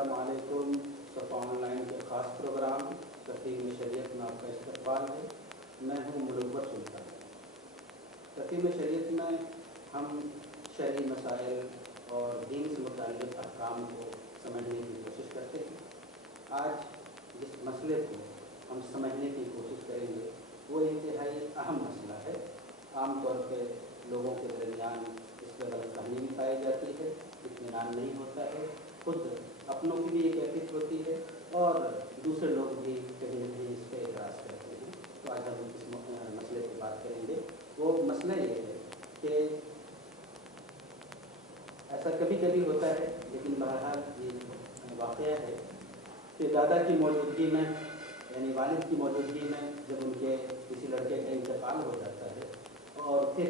अस्सलाम वालेकुम। सफ़ा ऑनलाइन के ख़ास प्रोग्राम तक़सीम शरीयत में आपका इस्तक़बाल है। मैं हूँ मुनव्वर सुल्तान। तक़सीम शरीयत में हम शरई मसाइल और दीन से मुताल्लिक़ अहकाम को समझने की कोशिश करते हैं। आज जिस मसले को हम समझने की कोशिश करेंगे वो इंतहाई अहम मसला है। आम तौर पे लोगों के दरमियान इस पर गलतफ़हमी भी पाई जाती है, इत्मीनान नहीं होता है, खुद अपनों की भी एक कैफियत होती है और दूसरे लोग भी कहीं न कहीं इस पर एतराज़ करते हैं। तो आज हम इस मसले पर बात करेंगे। वो मसला ये है कि ऐसा कभी कभी होता है, लेकिन बहरहाल ये वाक़या है कि दादा की मौजूदगी में यानी वालिद की मौजूदगी में जब उनके किसी लड़के का इंतकाल हो जाता है और फिर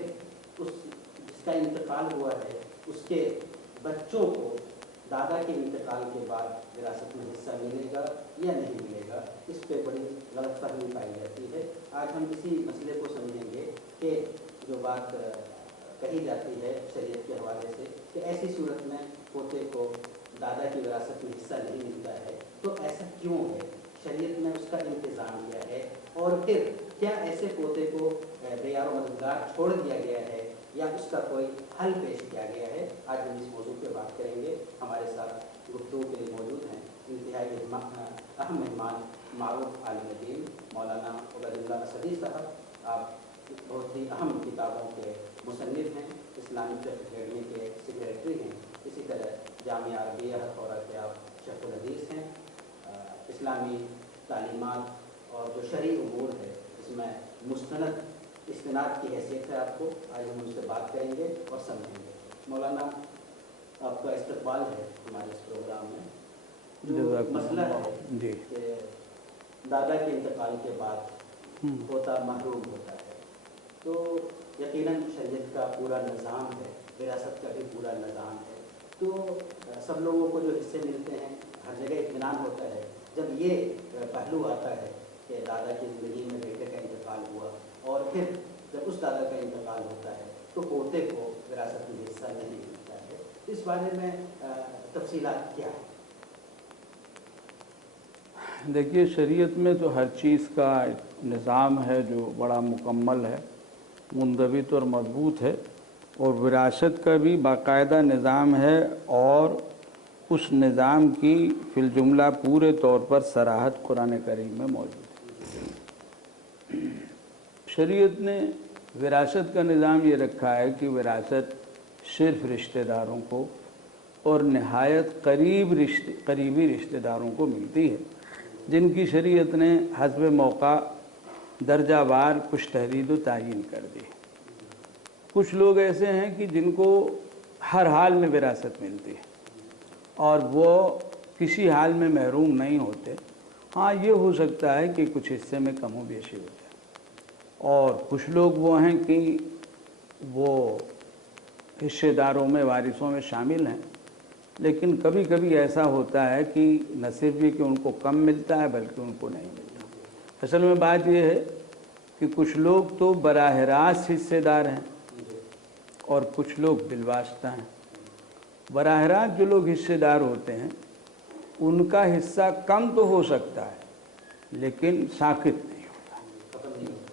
उस जिसका इंतकाल हुआ है उसके बच्चों को दादा के इंतकाल के बाद विरासत में हिस्सा मिलेगा या नहीं मिलेगा, इस पर बड़ी गलतफहमी पाई जाती है। आज हम इसी मसले को समझेंगे कि जो बात कही जाती है शरीयत के हवाले से कि ऐसी सूरत में पोते को दादा की विरासत में हिस्सा नहीं मिलता है, तो ऐसा क्यों है, शरीयत में उसका इंतज़ाम क्या है और फिर क्या ऐसे पोते को बेयार मददगार छोड़ दिया गया है या उसका कोई हल पेश किया गया है। आज हम इस मौजूद पर बात करेंगे। हमारे साथ गुफ्तगू के लिए मौजूद हैं इंतहाई अहम मेहमान मारूफ आलिम दीन मौलाना उबैदुल्लाह असदी साहब। आप बहुत ही अहम किताबों के मुसन्निफ़ हैं, इस्लामिक अकेडमी के सेक्रेटरी हैं। इसी तरह जामिया अरबिया हथौरा के आप शेखुल हदीस हैं। इस्लामी तालीमात और जो शरई उमूर है इसमें मुस्तनद इस्तिनाद की हैसियत है आपको। आज हम उनसे बात करेंगे और समझेंगे। मौलाना, आपका इस्तक़बाल है हमारे इस प्रोग्राम में। जो मसला है कि दादा के इंतकाल के बाद पोता महरूम होता है, तो यकीनन शरीयत का पूरा निज़ाम है, विरासत का भी पूरा निज़ाम है, तो सब लोगों को जो हिस्से मिलते हैं हर जगह इत्मीनान होता है। जब ये पहलू आता है कि दादा की ज़िंदगी में बेटे का इंतकाल हुआ और फिर जब उस दादा का इंतकाल होता है तो पोते को विरासत में हिस्सा नहीं मिलता है, इस बारे में तफसीलात क्या है? देखिए, शरीयत में तो हर चीज़ का निज़ाम है जो बड़ा मुकम्मल है, मुंदबित और मजबूत है, और विरासत का भी बाकायदा निज़ाम है और उस निज़ाम की फिलजुमला पूरे तौर पर सराहत कुरान करीम में मौजूद है। शरीयत ने विरासत का निज़ाम ये रखा है कि विरासत सिर्फ़ रिश्तेदारों को और नहायत करीबी रिश्तेदारों को मिलती है, जिनकी शरीयत ने हस्ब मौका दर्जावार कुछ तहदीद व तयीन कर दी। कुछ लोग ऐसे हैं कि जिनको हर हाल में विरासत मिलती है और वो किसी हाल में महरूम नहीं होते। हाँ, ये हो सकता है कि कुछ हिस्से में कमो बेशी हो जाए, और कुछ लोग वो हैं कि वो हिस्सेदारों में, वारिसों में शामिल हैं, लेकिन कभी कभी ऐसा होता है कि न सिर्फ भी कि उनको कम मिलता है बल्कि उनको नहीं मिलता। असल में बात यह है कि कुछ लोग तो बराह रास्त हिस्सेदार हैं और कुछ लोग बिलवास्ता हैं। बराह रास्त जो लोग हिस्सेदार होते हैं उनका हिस्सा कम तो हो सकता है लेकिन साकित नहीं होता,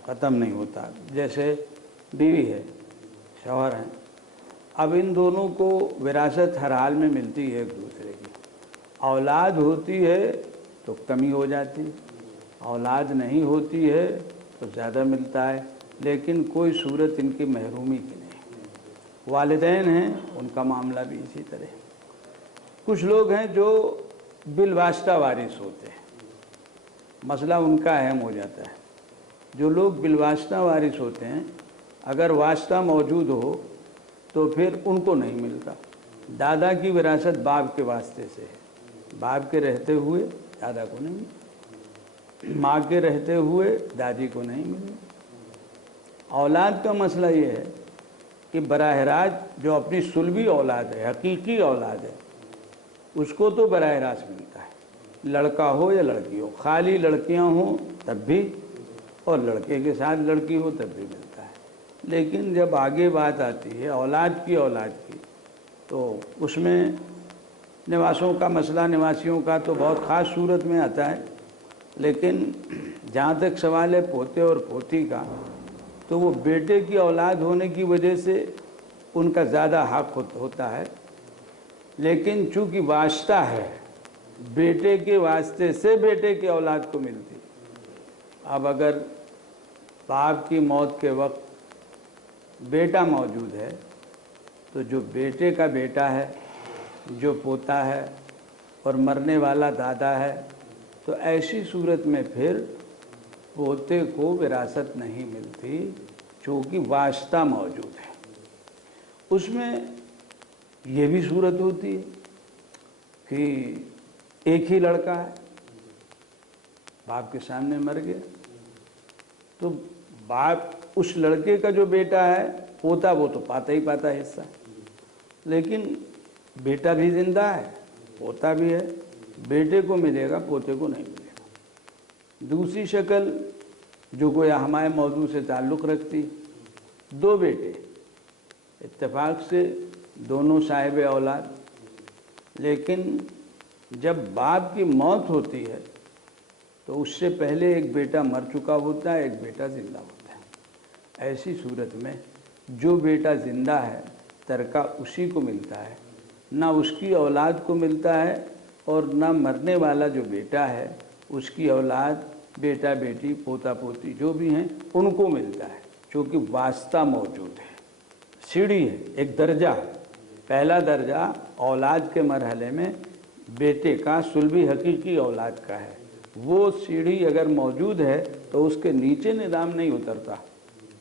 ख़त्म नहीं होता। जैसे बीवी है, शौहर हैं, अब इन दोनों को विरासत हर हाल में मिलती है एक दूसरे की। औलाद होती है तो कमी हो जाती है, औलाद नहीं होती है तो ज़्यादा मिलता है, लेकिन कोई सूरत इनकी महरूमी की नहीं। वालिदैन हैं, उनका मामला भी इसी तरह। कुछ लोग हैं जो बिलवास्ता वारिस होते हैं, मसला उनका अहम हो जाता है। जो लोग बिलवास्ता वारिस होते हैं, अगर वास्ता मौजूद हो तो फिर उनको नहीं मिलता। दादा की विरासत बाप के वास्ते से है, बाप के रहते हुए दादा को नहीं मिली, माँ के रहते हुए दादी को नहीं मिली। औलाद का मसला ये है कि बराह रास्त जो अपनी सुलभी औलाद है, हकीकी औलाद है, उसको तो बराह रास्त मिलता है, लड़का हो या लड़की हो। खाली लड़कियां हों तब भी और लड़के के साथ लड़की हो तब भी मिलता है। लेकिन जब आगे बात आती है औलाद की तो उसमें निवासों का मसला, निवासियों का तो बहुत ख़ास सूरत में आता है, लेकिन जहाँ तक सवाल है पोते और पोती का, तो वो बेटे की औलाद होने की वजह से उनका ज़्यादा हक होता है, लेकिन चूँकि वास्ता है, बेटे के वास्ते से बेटे की औलाद को मिलती। अब अगर बाप की मौत के वक्त बेटा मौजूद है, तो जो बेटे का बेटा है, जो पोता है और मरने वाला दादा है, तो ऐसी सूरत में फिर पोते को विरासत नहीं मिलती, क्योंकि वास्ता मौजूद है। उसमें ये भी सूरत होती है कि एक ही लड़का है, बाप के सामने मर गया, तो बाप उस लड़के का जो बेटा है पोता, वो तो पाता ही पाता हिस्सा, लेकिन बेटा भी जिंदा है, पोता भी है, बेटे को मिलेगा, पोते को नहीं मिलेगा। दूसरी शक्ल जो गोया हमारे मौजू से ताल्लुक़ रखती, दो बेटे इत्तेफाक से दोनों साहिब औलाद, लेकिन जब बाप की मौत होती है तो उससे पहले एक बेटा मर चुका होता है, एक बेटा ज़िंदा होता है। ऐसी सूरत में जो बेटा ज़िंदा है तरका उसी को मिलता है, ना उसकी औलाद को मिलता है, और ना मरने वाला जो बेटा है उसकी औलाद, बेटा बेटी, पोता पोती जो भी हैं उनको मिलता है, क्योंकि वास्ता मौजूद है। सीढ़ी है, एक दर्जा है। पहला दर्जा औलाद के मरहले में बेटे का सुलभी हकीकी औलाद का है, वो सीढ़ी अगर मौजूद है तो उसके नीचे निज़ाम नहीं उतरता,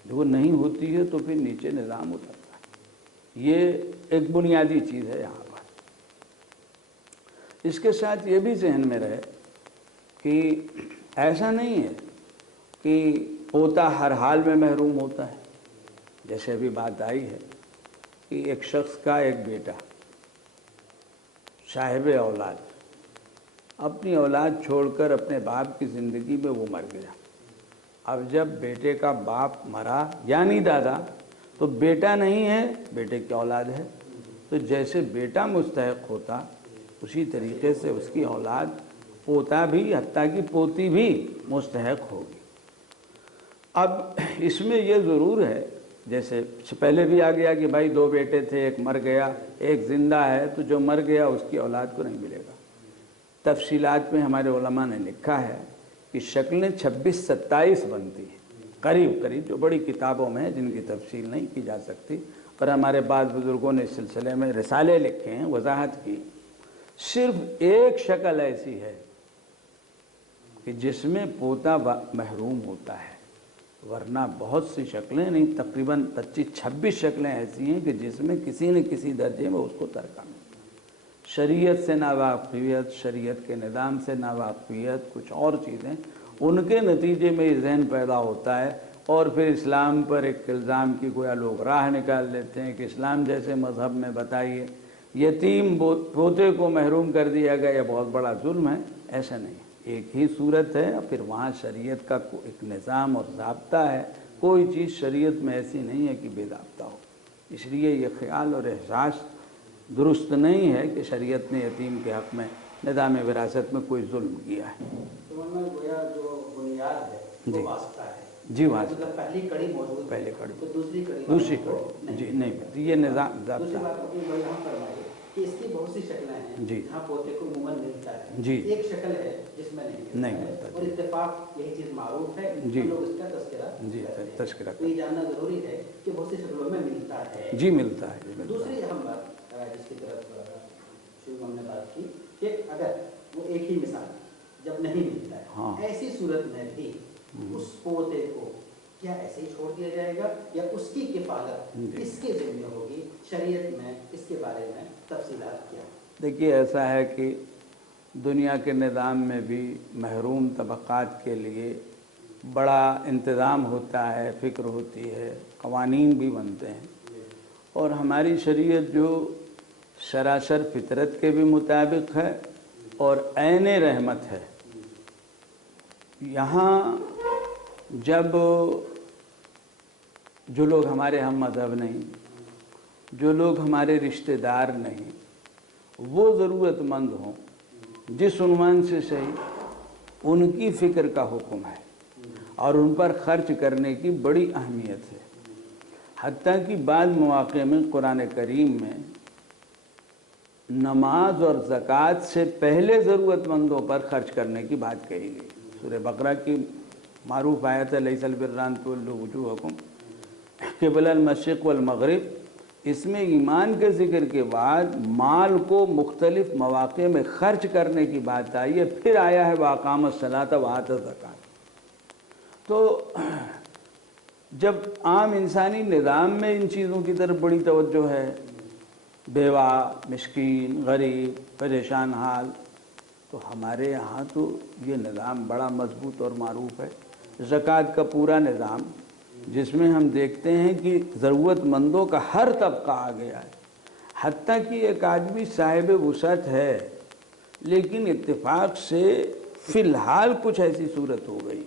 वो नहीं होती है तो फिर नीचे निज़ाम उतरता है। ये एक बुनियादी चीज़ है यहाँ पर। इसके साथ ये भी जहन में रहे कि ऐसा नहीं है कि पोता हर हाल में महरूम होता है। जैसे अभी बात आई है कि एक शख्स का एक बेटा साहिब औलाद अपनी औलाद छोड़कर अपने बाप की ज़िंदगी में वो मर गया। अब जब बेटे का बाप मरा यानी दादा, तो बेटा नहीं है, बेटे की औलाद है, तो जैसे बेटा मुस्तहक होता उसी तरीके से उसकी औलाद, पोता भी, हत्ता की पोती भी मुस्तहक होगी। अब इसमें यह ज़रूर है, जैसे पहले भी आ गया कि भाई दो बेटे थे, एक मर गया, एक ज़िंदा है, तो जो मर गया उसकी औलाद को नहीं मिलेगा। तफसीलात में हमारे उलमा ने लिखा है कि शक्लें 26-27 बनती हैं, करीब करीब, जो बड़ी किताबों में है जिनकी तफसील नहीं की जा सकती, पर हमारे बाद बुज़ुर्गों ने इस सिलसिले में रिसाले लिखे हैं, वजाहत की। सिर्फ एक शक्ल ऐसी है कि जिसमें पोता महरूम होता है, वरना बहुत सी शक्लें नहीं, तकरीबन 25-26 शक्लें ऐसी हैं कि जिसमें किसी न किसी दर्जे में उसको तरका मिलता है। शरीयत से नावाक़ियत, शरीयत के निज़ाम से नावाक़ियत, कुछ और चीज़ें, उनके नतीजे में ये ज़हन पैदा होता है, और फिर इस्लाम पर एक इल्ज़ाम की गोया लोग राह निकाल लेते हैं कि इस्लाम जैसे मज़हब में बताइए यतीम पोते को महरूम कर दिया गया, यह बहुत बड़ा जुल्म है। ऐसा नहीं, एक ही सूरत है, फिर वहाँ शरीयत का एक निज़ाम और ज़ाब्ता है। कोई चीज़ शरीयत में ऐसी नहीं है कि बेज़ाब्ता हो। इसलिए ये ख्याल और एहसास दुरुस्त नहीं है कि शरीयत ने यतीम के हक़ में निज़ाम विरासत में कोई जुल्म किया है। तो उनमें गोया जो बुनियाद है वो वास्ता है। जी, वास्ता, मतलब पहली कड़ी मौजूद, पहले कड़ी, तो दूसरी कड़ी जी नहीं मिलती। ये निज़ाम ज़ाब्ता। दूसरी बात अपनी भाई यहाँ फरमाइए कि इसकी बहुत सी शक्लें हैं जी, जहाँ पोते को मुमन मिलता है जी, एक शक्ल है जिसमें नहीं मिलता, और इत्तेफाक यही चीज़ मारूफ है, जी, लोग इसका तस्करा जी, तस्करा, तो ये जानना ज़रूरी है कि बहुत सी शक्लों में मिलता है। जी मिलता है। दूसरी अहम बात जिसकी तरफ शुरू हमने बात की कि अगर वो एक ही मिसाल जब नहीं मिलता है, हाँ, ऐसी सूरत में भी उस पोते को क्या ऐसे ही छोड़ दिया जाएगा या उसकी किफ़ालत किसके ज़िम्मे होगी? शरीयत में इसके बारे में तफसीलात क्या? देखिए, ऐसा है कि दुनिया के निज़ाम में भी महरूम तबक़ात के लिए बड़ा इंतज़ाम होता है, फ़िक्र होती है, क़वानीन भी बनते हैं, और हमारी शरीयत जो सरासर फितरत के भी मुताबिक है और ऐन रहमत है। यहाँ जब जो लोग हमारे हम मज़हब नहीं, जो लोग हमारे रिश्तेदार नहीं, وہ ضرورت مند ہوں جس عنوان سے صحیح ان کی فکر کا حکم ہے اور ان پر خرچ کرنے کی بڑی اہمیت ہے۔ حتیٰ کہ بعض مواقع میں قرآن کریم میں نماز اور زکوٰۃ سے پہلے ضرورت مندوں پر خرچ کرنے کی بات کہی گئی۔ سورہ بقرہ کی معروف آیت ہے لیس البر ان تولوا وجوہکم قبل المشرق والمغرب، اس میں ایمان کے ذکر کے بعد مال کو مختلف مواقع میں خرچ کرنے کی بات آئی ہے، پھر آیا ہے وَأَقَامَ الصَّلَاةَ وَآتَى الزَّكَاةَ۔ تو جب عام انسانی نظام میں ان چیزوں کی طرف بڑی توجہ ہے، بیوہ، مسکین، غریب، پریشان حال، تو ہمارے یہاں تو یہ نظام بڑا مضبوط اور معروف ہے۔ زکوٰۃ کا پورا نظام جس میں ہم دیکھتے ہیں کہ ضرورت مندوں کا ہر طبقہ آ گیا ہے، حتیٰ کہ ایک آدمی صاحب وسعت ہے لیکن اتفاق سے فی الحال کچھ ایسی صورت ہو گئی،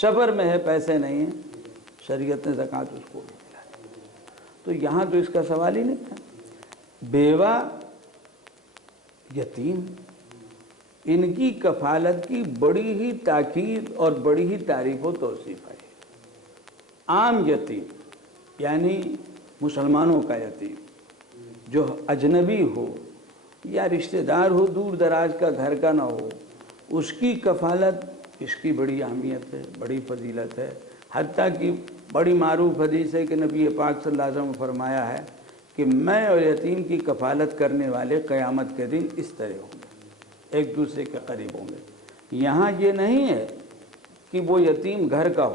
سفر میں ہے، پیسے نہیں ہیں، شریعت نے زکوٰۃ اس کو بھی دلائی۔ تو یہاں تو اس کا سوال ہی نہیں تھا۔ بیوہ، یتیم، ان کی کفالت کی بڑی ہی تاکید اور بڑی ہی تعریف و توصیف ہے۔ عام یتیم یعنی مسلمانوں کا یتیم جو اجنبی ہو یا رشتہ دار ہو، دور دراز کا گھر کا نہ ہو، اس کی کفالت، اس کی بڑی اہمیت ہے، بڑی فضیلت ہے۔ حتیٰ کہ بڑی معروف حدیث ہے کہ نبی پاک صلی اللہ علیہ وسلم نے فرمایا ہے کہ میں اور یتیم کی کفالت کرنے والے قیامت کے دن اس طرح ہوں گے، ایک دوسرے کے قریب ہوں گے۔ یہاں یہ نہیں ہے کہ وہ یتیم گھر کا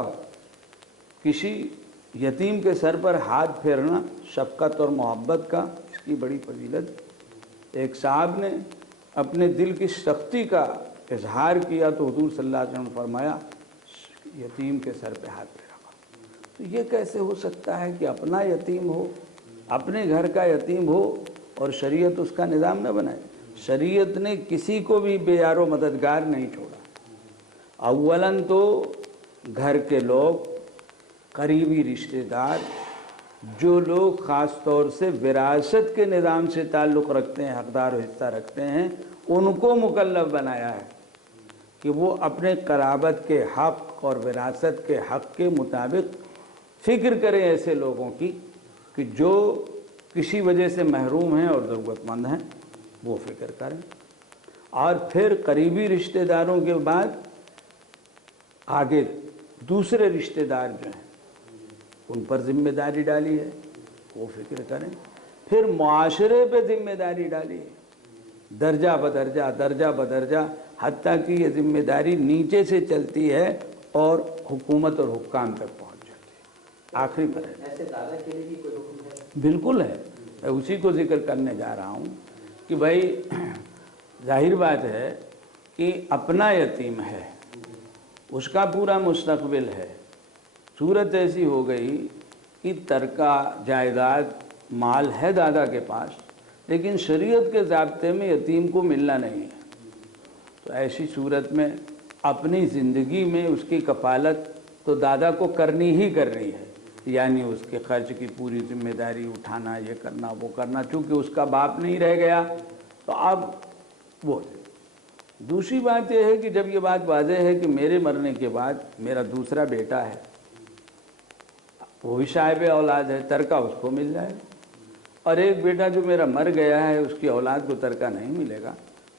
ہو، کسی یتیم کے سر پر ہاتھ پھیرنا شفقت اور محبت کا، اس کی بڑی فضیلت۔ ایک صاحب نے اپنے دل کی سختی کا اظہار کیا تو حضور صلی اللہ علیہ وسلم نے فرمایا یتیم کے سر پہ ہاتھ پھیرا۔ تو یہ کیسے ہو سکتا ہے کہ اپنا یتیم ہو، اپنے گھر کا یتیم ہو اور شریعت اس کا نظام نہ بنائے؟ شریعت نے کسی کو بھی بے یار و مددگار نہیں چھوڑا۔ اولاً تو گھر کے لوگ، قریبی رشتہ دار، جو لوگ خاص طور سے وراثت کے نظام سے تعلق رکھتے ہیں، حقدار و حصہ رکھتے ہیں، ان کو مکلف بنایا ہے کہ وہ اپنے قرابت کے حق اور وراثت کے حق کے مطابق فکر کریں ایسے لوگوں کی کہ جو کسی وجہ سے محروم ہیں اور ضرورت مند ہیں، وہ فکر کریں۔ اور پھر قریبی رشتہ داروں کے بعد آگے دوسرے رشتہ دار جو ہیں ان پر ذمہ داری ڈالی ہے، وہ فکر کریں۔ پھر معاشرے پہ ذمہ داری ڈالی ہے، درجہ بدرجہ، حتیٰ کہ یہ ذمہ داری نیچے سے چلتی ہے اور حکومت اور حکام تک پہنچ جاتی ہے، آخری پر ہے۔ ایسے دادا کے لیے بھی کوئی حکم ہے؟ بالکل ہے، میں اسی کو ذکر کرنے جا رہا ہوں کہ بھائی ظاہر بات ہے کہ اپنا یتیم ہے، اس کا پورا مستقبل ہے۔ صورت ایسی ہو گئی کہ ترکہ جائیداد مال ہے دادا کے پاس، لیکن شریعت کے ضابطے میں یتیم کو ملنا نہیں ہے، تو ایسی صورت میں اپنی زندگی میں اس کی کفالت تو دادا کو کرنی ہی کرنی ہے، یعنی اس کے خرچ کی پوری ذمہ داری اٹھانا، یہ کرنا وہ کرنا، چونکہ اس کا باپ نہیں رہ گیا تو اب وہ۔ دوسری بات یہ ہے کہ جب یہ بات واضح ہے کہ میرے مرنے کے بعد میرا دوسرا بیٹا ہے، وہ بھی صاحب اولاد ہے، ترکہ اس کو مل جائے گا، اور ایک بیٹا جو میرا مر گیا ہے اس کی اولاد کو ترکہ نہیں ملے گا،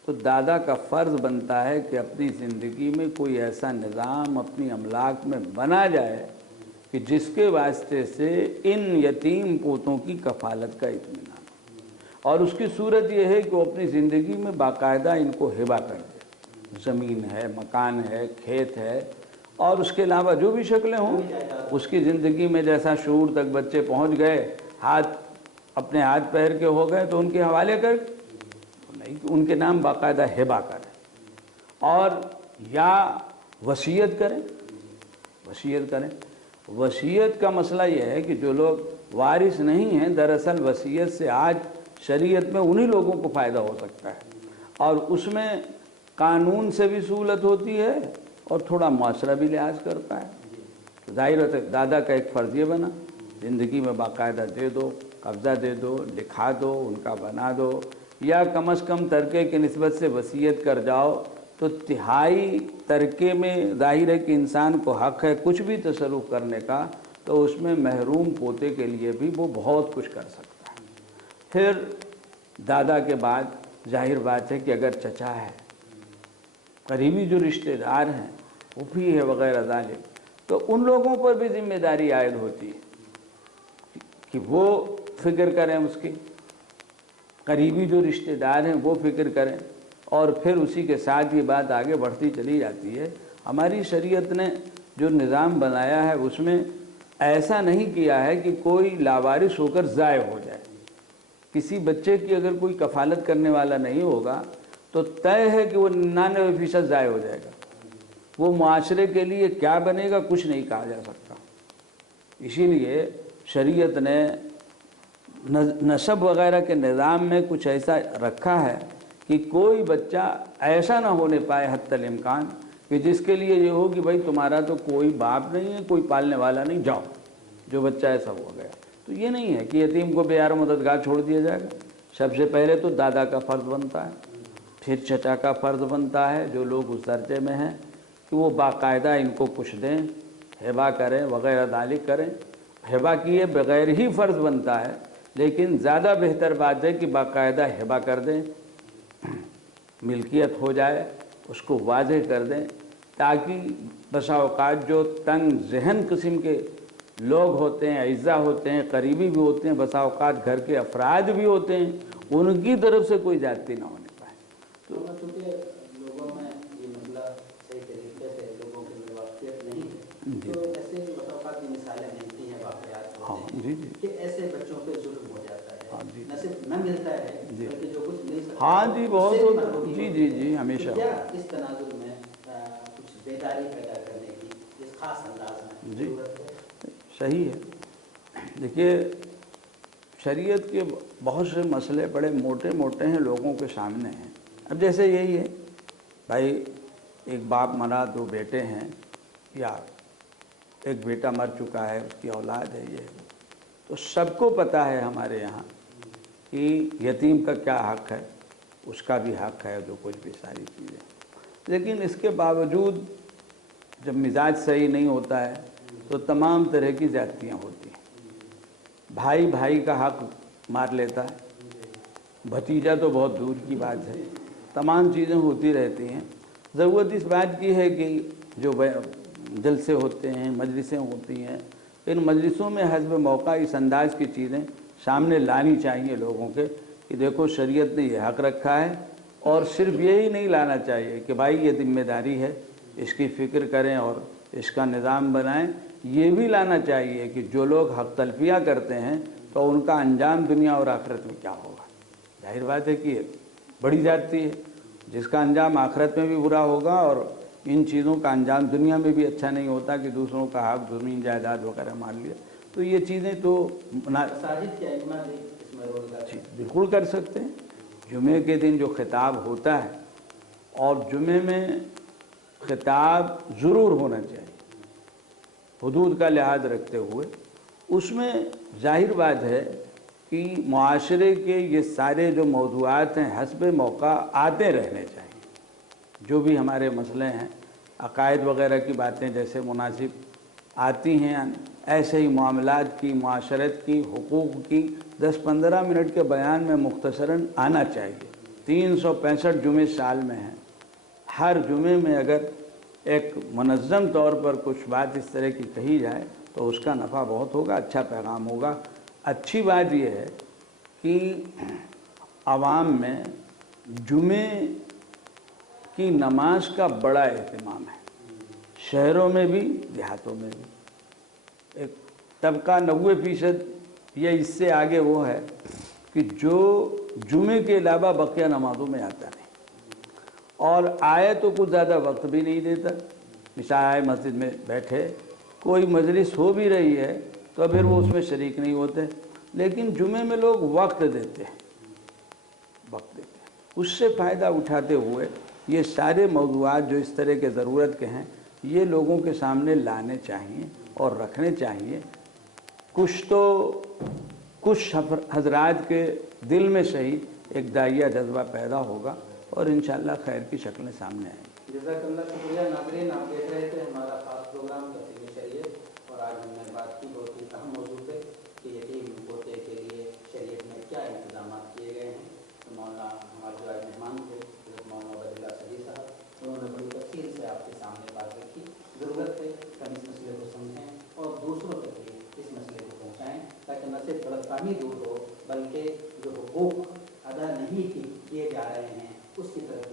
تو دادا کا فرض بنتا ہے کہ اپنی زندگی میں کوئی ایسا نظام اپنی املاک میں بنا جائے کہ جس کے واسطے سے ان یتیم پوتوں کی کفالت کا اطمینان ہو، اور اس کی صورت یہ ہے کہ وہ اپنی زندگی میں باقاعدہ ان کو ہبہ کر دے، زمین ہے، مکان ہے، کھیت ہے، اور اس کے علاوہ جو بھی شکلیں ہوں اس کی زندگی میں، جیسا شعور تک بچے پہنچ گئے، اپنے ہاتھ پیر کے ہو گئے تو ان کے حوالے کر، نہیں، ان کے نام باقاعدہ ہبہ کریں، اور یا وصیت کریں۔ وصیت کا مسئلہ یہ ہے کہ جو لوگ وارث نہیں ہیں، دراصل وصیت سے آج شریعت میں انہی لوگوں کو فائدہ ہو سکتا ہے، اور اس میں قانون سے بھی سہولت ہوتی ہے اور تھوڑا معاشرہ بھی لحاظ کرتا ہے۔ ظاہر ہے دادا کا ایک فرض یہ بنا، زندگی میں باقاعدہ دے دو، कब्ज़ा दे दो, लिखा दो, उनका बना दो, या कम अज़ कम तरके की निस्बत से वसीयत कर जाओ, तो तिहाई तरके में ज़ाहिर है कि इंसान को हक़ है कुछ भी तसर्रुफ़ करने का, तो उसमें महरूम पोते के लिए भी वो बहुत कुछ कर सकता है। फिर दादा के बाद ज़ाहिर बात है कि अगर चचा है, करीबी जो रिश्तेदार हैं वो भी है वग़ैरह ज़ालिक, तो उन लोगों पर भी ज़िम्मेदारी आयद होती है कि वो फ़िक्र करें, उसकी करीबी जो रिश्तेदार हैं वो फ़िक्र करें, और फिर उसी के साथ ये बात आगे बढ़ती चली जाती है। हमारी शरीयत ने जो निज़ाम बनाया है उसमें ऐसा नहीं किया है कि कोई लावारिस होकर ज़ाय हो जाए। किसी बच्चे की अगर कोई कफ़ालत करने वाला नहीं होगा तो तय है कि वो 99% ज़ाय हो जाएगा। वो मुआशरे के लिए क्या बनेगा कुछ नहीं कहा जा सकता। इसीलिए शरीयत ने नसब वग़ैरह के निज़ाम में कुछ ऐसा रखा है कि कोई बच्चा ऐसा ना होने पाए हत्तल इम्कान कि जिसके लिए ये हो कि भाई तुम्हारा तो कोई बाप नहीं है, कोई पालने वाला नहीं, जाओ, जो बच्चा ऐसा हो गया। तो ये नहीं है कि यतीम को बेयार मददगार छोड़ दिया जाएगा। सबसे पहले तो दादा का फ़र्ज़ बनता है, फिर चचा का फ़र्ज़ बनता है, जो लोग उस दर्जे में हैं कि वो बाकायदा इनको कुछ दें, हिबा करें वग़ैरह दालिक करें। हिबा किए बग़ैर ही फ़र्ज़ बनता है, लेकिन ज़्यादा बेहतर बात है कि बाकायदा हिबा कर दें, मिल्कियत हो जाए, उसको वाज़ेह कर दें, ताकि बसा औक़ात जो तंग ज़हन किस्म के लोग होते हैं, अइज़्ज़ा होते हैं, करीबी भी होते हैं, बसा औक़ात घर के अफराद भी होते हैं, उनकी तरफ से कोई ज़्यादती ना होने पाए। तो चूँकि लोगों में ये मसला सही तरीके से लोगों के लिए वाक़ियत नहीं है, तो ऐसे बसा औक़ात की मिसालें मिलती हैं, वाक़यात होते हैं, जी जी, कि ऐसे बच्चों पे जुल्म हो जाता है, हाँ जी, नसीब न मिलता है, बल्कि जो कुछ मिल सकता हाँ है जी, उससे बहुत भी होता महरूमी जी होती जी है। जी, हमेशा तो क्या इस तनाज़ुर में कुछ बेदारी पैदा करने की इस ख़ास अंदाज में जी, ज़रूरत है? सही है। देखिए, शरीयत के बहुत से मसले बड़े मोटे मोटे हैं, लोगों के सामने हैं। अब जैसे यही है भाई, एक बाप मरा, 2 बेटे हैं, या एक बेटा मर चुका है, उसकी औलाद है, ये तो सबको पता है हमारे यहाँ कि यतीम का क्या हक़ है, उसका भी हक़ है, जो कुछ भी सारी चीज़ें। लेकिन इसके बावजूद जब मिजाज सही नहीं होता है तो तमाम तरह की ज़्यादतियाँ होती हैं। भाई भाई का हक़ मार लेता है, भतीजा तो बहुत दूर की बात है, तमाम चीज़ें होती रहती हैं। ज़रूरत इस बात की है कि जो जलसे होते हैं, मजलिसें होती हैं, इन मजलिसों में हस्ब मौका इस अंदाज की चीज़ें सामने लानी चाहिए लोगों के कि देखो शरीयत ने यह हक़ रखा है। और सिर्फ यही नहीं लाना चाहिए कि भाई ये ज़िम्मेदारी है, इसकी फ़िक्र करें और इसका निज़ाम बनाएं। ये भी लाना चाहिए कि जो लोग हक़ तलफ़िया करते हैं तो उनका अंजाम दुनिया और आखिरत में क्या होगा। जाहिर बात है कि बड़ी ज़्यादती है, जिसका अंजाम आखिरत में भी बुरा होगा, और इन चीज़ों का अंजाम दुनिया में भी अच्छा नहीं होता कि दूसरों का हक़, ज़मीन जायदाद वगैरह मान लिया। तो ये चीज़ें तो मसाजिद के अइम्मा भी इसमें रोल करते हैं। बिल्कुल कर सकते हैं। जुमे के दिन जो खिताब होता है, और जुमे में खिताब ज़रूर होना चाहिए हुदूद का लिहाज रखते हुए, उसमें ज़ाहिर बात है कि मुआशरे के ये सारे जो मौज़ूआत हैं हस्ब मौका आते रहने चाहिए। जो भी हमारे मसले हैं, अकायद वग़ैरह की बातें जैसे मुनासिब आती हैं, ऐसे ही मामलात की, मुआशरत की, हुकूक़ की 10-15 मिनट के बयान में मुख्तसरन आना चाहिए। 365 जुमे साल में हैं, हर जुमे में अगर एक मुनज़्ज़म तौर पर कुछ बात इस तरह की कही जाए तो उसका नफ़ा बहुत होगा, अच्छा पैगाम होगा। अच्छी बात यह है कि आवाम में जुमे की नमाज का बड़ा एहतमाम है, शहरों में भी देहातों में भी। एक तबका 90% या इससे आगे वो है कि जो जुमे के अलावा बकिया नमाज़ों में आता नहीं, और आए तो कुछ ज़्यादा वक्त भी नहीं देता। मिसाल आए मस्जिद में बैठे, कोई मजलिस हो भी रही है तो फिर वो उसमें शरीक नहीं होते। लेकिन जुमे में लोग वक्त देते हैं, उससे फ़ायदा उठाते हुए ये सारे मौज़ूआत जो इस तरह के ज़रूरत के हैं, ये लोगों के सामने लाने चाहिए और रखने चाहिए। कुछ तो کچھ حضرات کے دل میں صحیح ایک داعیہ جذبہ پیدا ہوگا اور انشاءاللہ خیر کی شکلیں سامنے آئیں گی۔ جزاک اللہ، شکریہ۔ ناظرین، آپ دیکھ رہے تھے ہمارا خاص پروگرام تفسیر شریعت، اور آج ہم نے بات کی بہت ہی اہم موضوع پہ کہ یتیم پوتے کے لیے شریعت میں کیا انتظامات کیے گئے ہیں۔ تو مولانا ہمارے جو آج مہمان تھے حضرت مولانا عبید اللہ سعدی صاحب، انہوں نے بڑی تفصیل سے آپ کے سامنے بات رکھی۔ ضرورت ہے کہ ہم اس مسئلے کو سمجھیں اور دوسروں تک بھی اس مسئلے کو پہنچائیں، تاکہ نہ صرف غلط فہمی دور ہو بلکہ جو حقوق ادا نہیں کیے جا رہے ہیں اس کی طرف